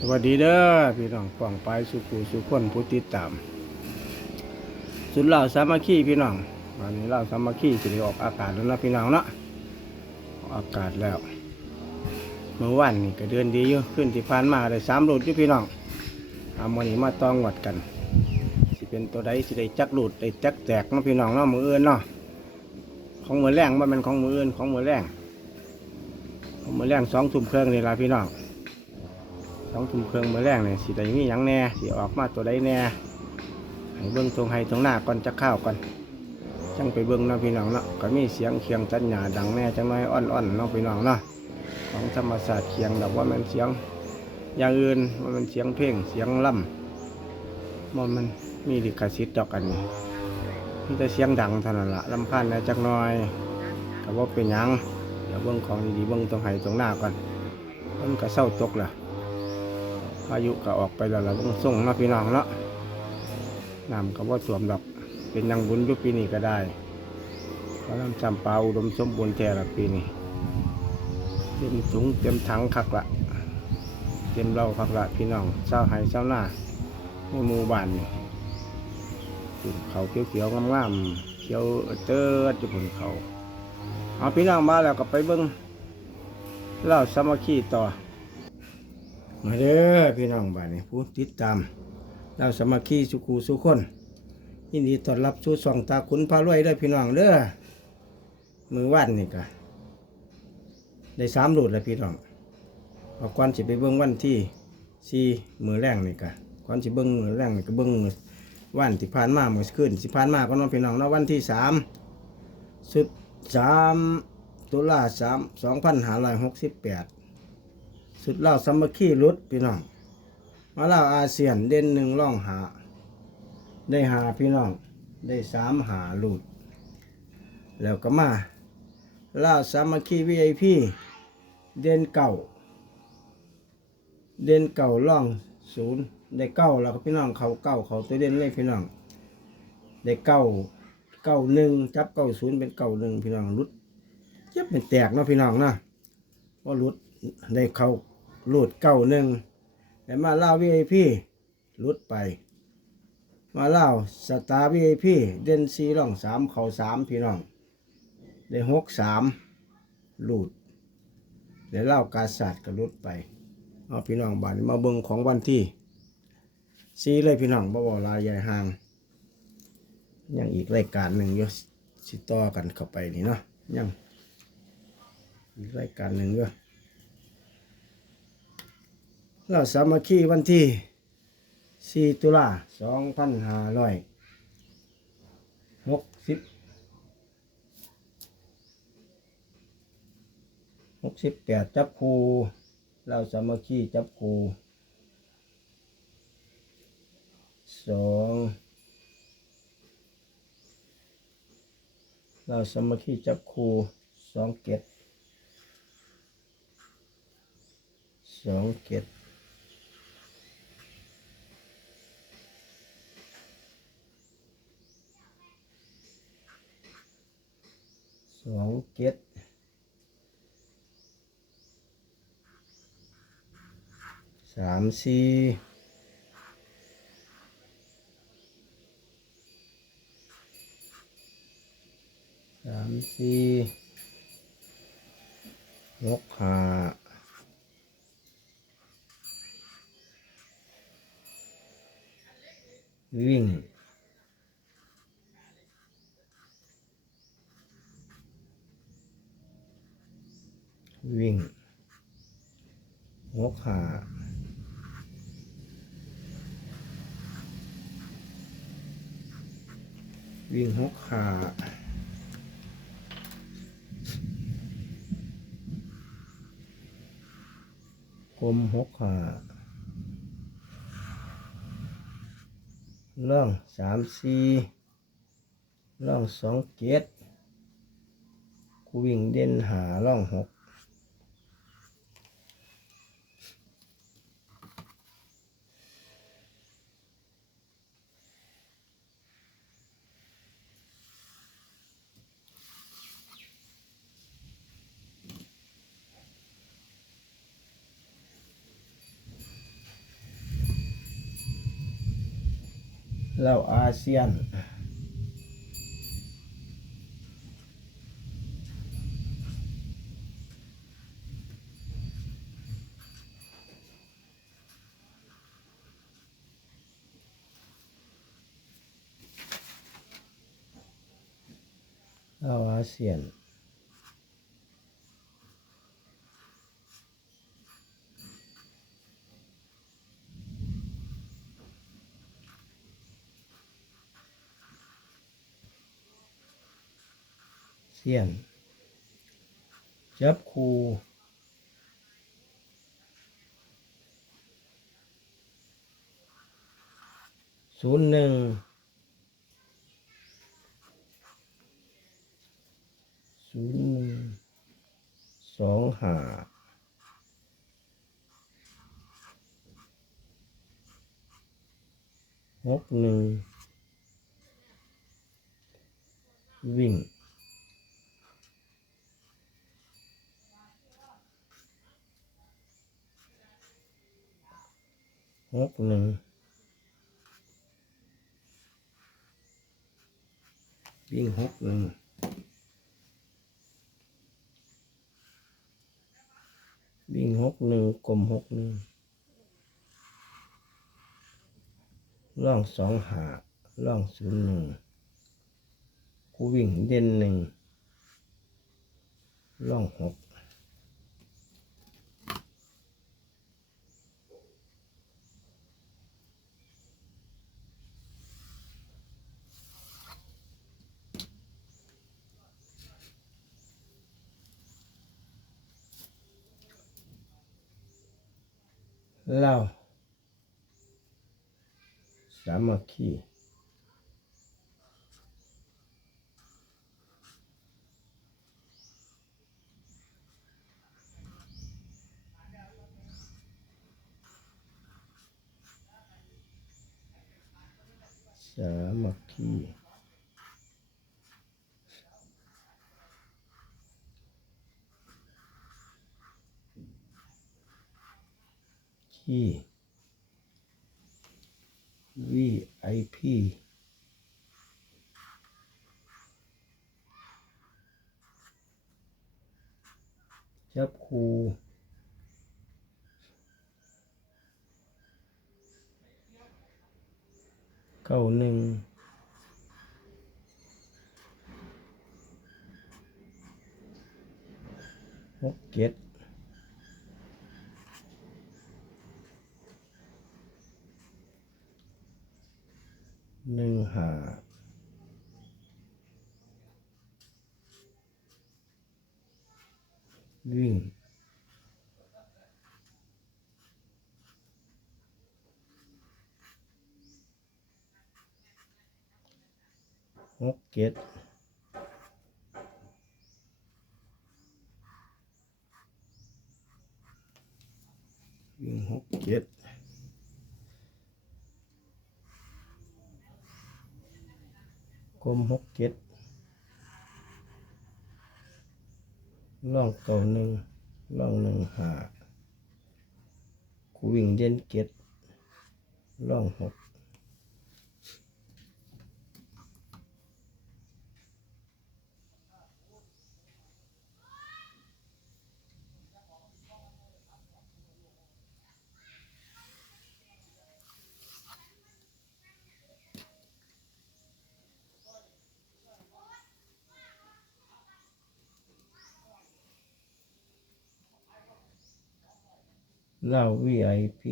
สวัสดีเด้อพี่น้องป่องไปสุขูสุขคนผู้ติดตามสุดเหล่าสามัคคีพี่น้องวันนี้เหล่าสามัคคีจะได้ออกอากาศแล้วนะพี่น้องเนาะออกอากาศแล้ว เมื่อวันนี่ก็เดือนดีอยู่ขึ้นที่ผ่านมาได้สามหลดอยู่พี่น้องเอามานี่มาตองวัดกันสิเป็นตัวใดสิได้จักหลดได้จักแตกเนาะพี่น้องเนาะมืออื่นเนาะของมือแรงมันเป็นของมืออื่นของมือแรงของมือแรงสองทุ่มเครื่องนี่ละพี่น้อง สองทุ่มเครื่องมือแรกเนี่ยสิได้มีหยังแน่สิออกมาตัวใดแน่ให้เบิ้งตรงให้ตรงหน้าก่อนจะเข้าวก่อนจังไปเบิ้งเนาะพี่น้องเนาะก็มีเสียงเคียงจันหยาดังแน่จังน้อยอ่อนๆเนาะพี่น้องเนาะของธรรมศาสตร์เคียงแบบว่ามันเสียงอย่างอื่นว่ามันเสียงเพลงเสียงล่ำมันมันมีลิขสิทธิ์ดอกกันนี่มีแต่เสียงดังเท่านั้นละลำพันนะจักน้อยก็ว่าเป็นยังเดี๋ยวเบิ้งของดีๆเบิ้งตรงให้ตรงหน้าก่อนมันก็เศร้าตกละ พายุก็ออกไปแล้วเราต้องส่งนาะพี่น้องเนาะน้ำก็ว่าสวมดอกเป็นยังบุญยุปีนี้ก็ได้เพราะน้ำจำปาอุดมสมบูรณ์แท้ละปีนี้เต็มถุงเต็มถังคักละเต็มเราคักละพี่น้องเศร้าไห้เศร้าหน้าในหมู่บ้านนี่ขึ้นเขาเขียวๆงามๆเขียวเติร์ดอยู่บนเขาเอาพี่น้องมาแล้วก็ไปเบิ้งเล่าสามัคคีต่อ มาเด้อพี่น้องบ้านนี้ผู้ติดตามเราสมัคคีสุขูสุขคนยินดีต้อนรับสู่สองตาขุนพารวยเด้พี่น้องเด้อมือว่านนี่ก็ได้สามหลุดแล้วพี่น้องเอาก่อนสิไปเบิ้งวันที่สี่มือแรงนี่ก็ก่อนสิเบิ้งมือแรงนี่ก็เบิ้งมื้อวันที่ผ่านมาเมื่อคืนสิผ่านมาก็น้องพี่น้องเนาะวันที่สามสุดสามตุลาสามสองพันห้าร้อยหกสิบแปด สุดเล่าสามัคคีรุดพี่น้องมาเล่าอาเซียนเด่นหนึ่งร่องหา ได้หาพี่น้องได้สามหาลุด แล้วก็มาเล่าสามัคคีวีไอพีเด่นเก่า เด่นเก่าร่องศูนย์ได้เก้าแล้วก็พี่น้องเขาเก้าเขาตัวเด่นเลยพี่น้องได้เก้าเก้าหนึ่งจับเก้าศูนย์เป็นเก้าหนึ่งพี่น้องรุดเจ็บเป็นแตกเนาะพี่น้องนะว่ารุดได้เขา รูดเก้าหนึ่งแต่มาเล่าวีไอพีรุดไป มาเล่าสตาร์วีไอพีเด่นซีร่องสามเขาสามพี่น้องได้หกสามรูดเดี๋ยวเล่ากาศาสตร์ก็รุดไปเอาพี่น้องบานมาเบิงของวันที่ซีเลยพี่น้องบ่บอกลายใหญ่ห่างยังอีกรายการหนึ่งอยู่สิต่อกันเข้าไปนี่เนาะยังอีกรายการหนึ่งอยู่ เราสามัคคีวันที่ 4 ตุลา2560 68 จับครูเราสามัคคีจับครูสองเราสามัคคีจับครูสองเกตสองเกต สองเจ็ดสามสี่สามสี่หกห้าวิ่ง วิ่งหก ขาวิ่งหกขากลมหกขาล่องสามสี่ล่องสองเจ็ดกูวิ่งเด่นหาล่องหก แล้วอ เียน จับคูศูนย์หนึ่งศูนย์หนึ่งสองห้าหกหนึ่งวิ่ง หกหนึ่งวิ่งหกหนึ่งวิ่งหกหนึ่งกลมหกหนึ่งล่องสองหาล่องศูนย์หนึ่งกูวิ่งเด่นหนึ่งล่องหก เล่าสามัคคีสามัคคี คีวีไอพีจับคูเก้าหนึ่งหกเจ็ด หนึ่งห้าวิ่งหกเจ็ดวิ่งหกเจ็ดก ลมหกเจ็ดล่องเก่าหนึ่งล่องหนึ่งหากูวิ่งเด่นเจ็ดล่องหก เหล้า VIP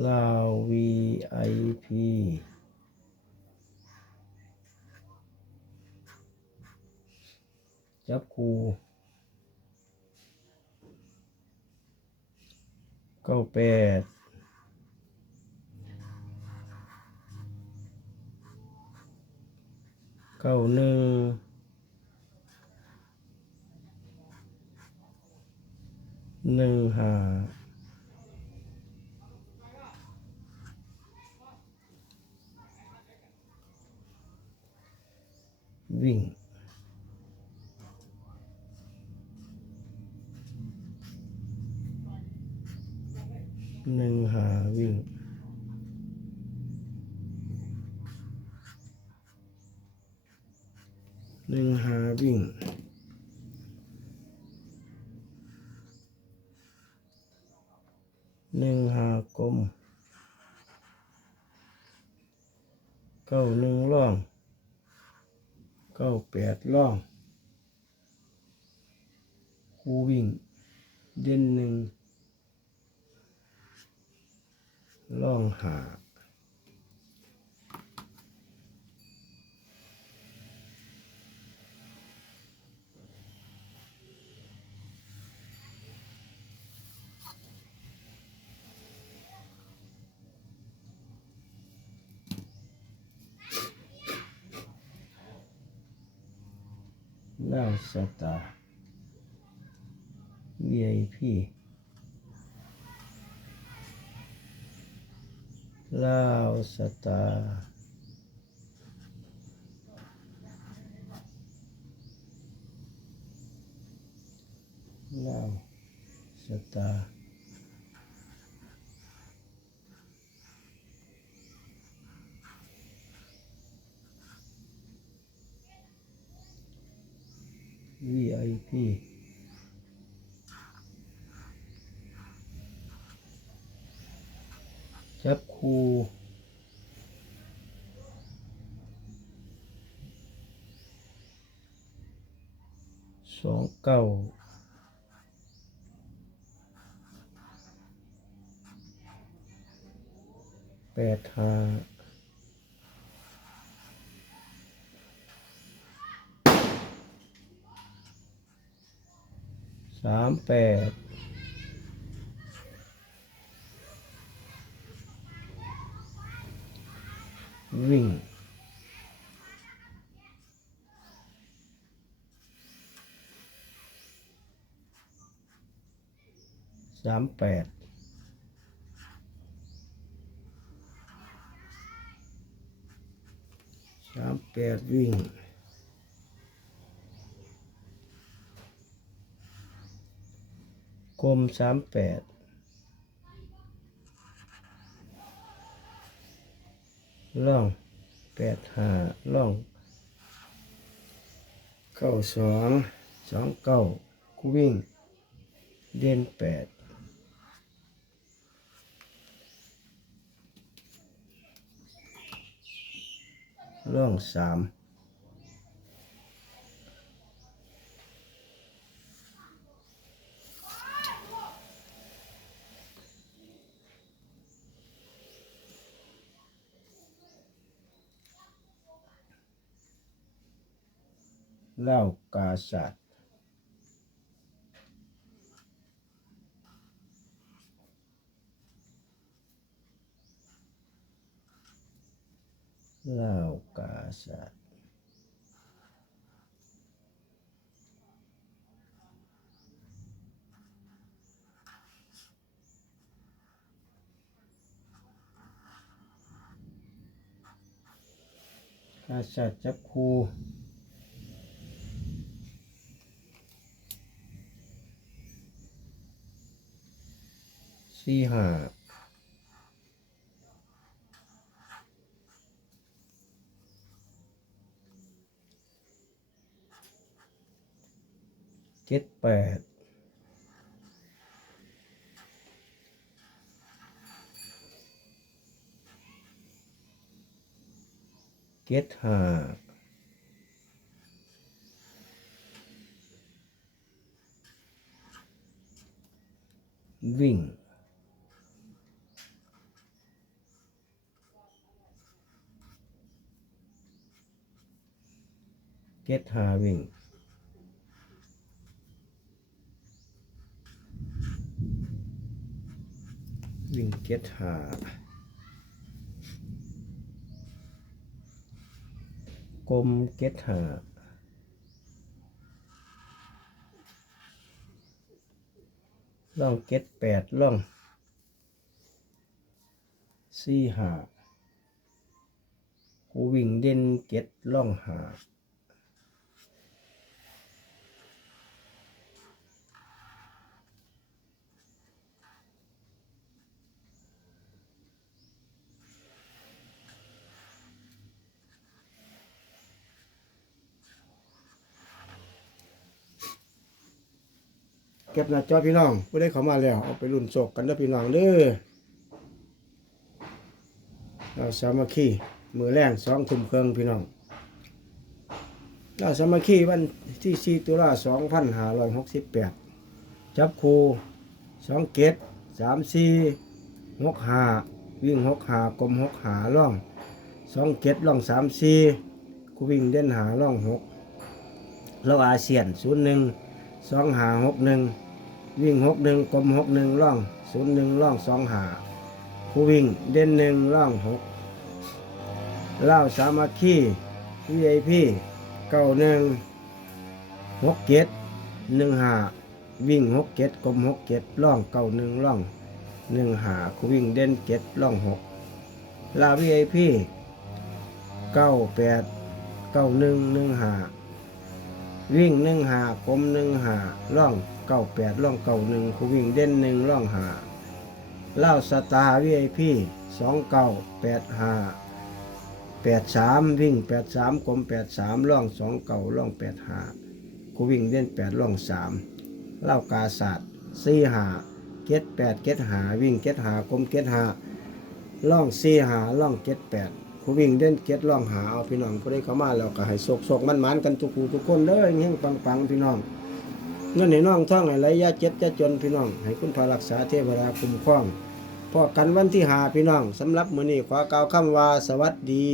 เหล้า VIP จับคูเก้าแปด เก้าหนึ่งหนึ่งห้าวิ่งหนึ่งหาวิ่ง หนึ่งหาวิ่งหนึ่งหากลมเก้าหนึ่งล่องเก้าแปดล่องคูวิ่ง เด่นหนึ่งล่องหา ล้วสตาร์ VIP ลาวสตาร์ลาวสตาร์ VIP จับคูสองเก้าแปดห้า สามแปดวิ่งสามแปดสามแปดวิ่ง กลมสามแปดล่องแปดห้าล่องเก้าสองสองเก้ากูวิ่ง เด่นแปดล่องสาม เล่ากาศาสตว์เล่ากาศาสตว์กาสัตว์จับคู สี่ห้าเจ็ดแปดเจ็ดห้าวิ่ง ก็ตหาวิ่งวิ่งเก็ตหากลมเก็ตหาล่องเก็ตแปดล่องสี่หากูวิ่งเด่นเก็ตล่องหา เก็บหน้าจอพี่น้องผู้ได้เข้ามาแล้วเอาไปรุ่นโศกกันเด้อพี่น้องเด้อเราสามัคคีมือแรงสองทุ่มเครื่องพี่น้องเราสามัคคีวันที่สี่ตุลาสองพันห้าร้อยหกสิบแปดจับคูสองเกตสามสี่หกหาวิ่งหกหากลมหกหาล่องสองเกตล่องสามสี่กูวิ่งเด่นหาล่องหกเราอาเซียนศูนย์หนึ่งสองหาหกหนึ่ง วิ่งหกหนึ่งกลมหกหนึ่งล่องศูนย์หนึ่งล่องสองหาผู้วิ่งเด่นหนึ่งล่องหกเล่าสามัคคีวีไอพีเก้าหนึ่งหกเจ็ดหนึ่งหาวิ่งหกเจ็ดกลมหกเจ็ดล่องเก้าหนึ่งล่องหนึ่งหาผู้วิ่งเด่นเจ็ดล่องหกลาวีไอพีเก้าแปดเก้าหนึ่งหนึ่งหาวิ่งหนึ่งหากลมหนึ่งหาล่อง เก้าแปดล่องเก้าหนึ่งคูวิ่งเด่นหนึ่งล่องหาเล่าสตาร์วีไอพีสองเก้าแปดหาแปดสามวิ่งแปดสามกลมแปดสามล่องสองเก้าล่องแปดหาคูวิ่งเด่นแปดล่องสามเล่ากาศาสตร์สี่หาเก็ดแปดเก็ดหาวิ่งเก็ดหากลมเก็ดหาล่องสี่หาล่องเก็ดแปดผู้วิ่งเด่นเก็ดล่องหาเอาพี่น้องผู้ได้เข้ามาแล้วก็ให้โศกโศกมันมันกันทุกผู้ทุกคนเด้อเฮงปังปังพี่น้อง เงินให้น้องท่องให้ไหลยาเจ็บยาจนพี่น้อง ให้คุณพารักษาเทวดาคุ้มครองพอกันวันที่หาพี่น้องสำหรับมื้อนี้ขอกล่าวคำว่าสวัสดี